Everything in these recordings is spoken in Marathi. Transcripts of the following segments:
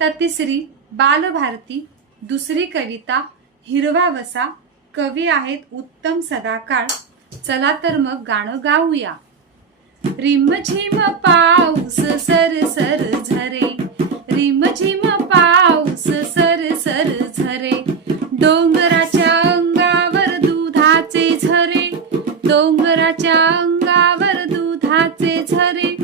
तर तिसरी बालभारती, दुसरी कविता हिरवा वसा, कवी आहेत उत्तम सदाकाळ। चला तर मग गाणं गाऊया। रिमझिम पाऊस सरसर झरे, रिमझिम पाऊस सरसर झरे, डोंगराच्या अंगावर दुधाचे झरे, डोंगराच्या अंगावर दुधाचे झरे,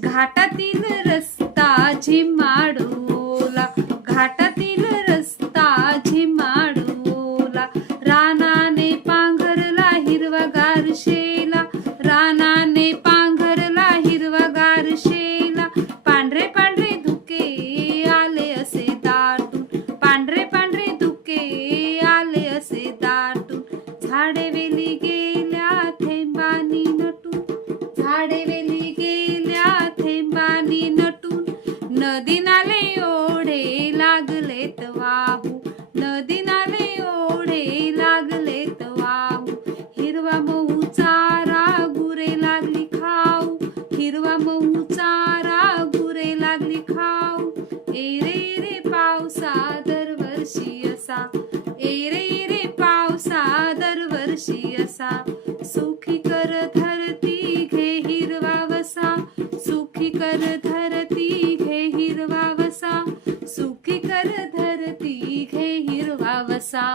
घाटातील रस्ता झिम्माडोला, घाटातील रस्ता झिम्माडोला, रानाने पांघरला हिरवागार शेला, रानाने पांघरला हिरवागार शेला, पांढरे पांढरे धुके आले असे दाटून, पांढरे पांढरे धुके आले असे दाटून, झाडे वेली गेल्या थेंबानी नटून, झाडे वेली गेल्या थेंबानी नटून, नदी नाले ओढे लागलेत वाहू, नदी नाले ओढे लागलेत वाहू, हिरवा मऊ चारा गुरे लागली खाऊ, हिरवा मऊ चारा गुरे लागली खाऊ, ए रे पावसा दरवर्षी असा, ए रे पावसा दरवर्षी असा, सुखी कर धरती घे हिरवा वसा, सुखी कर धरती घे हिरवा वसा, सुखी कर धरती घे हिरवा वसा।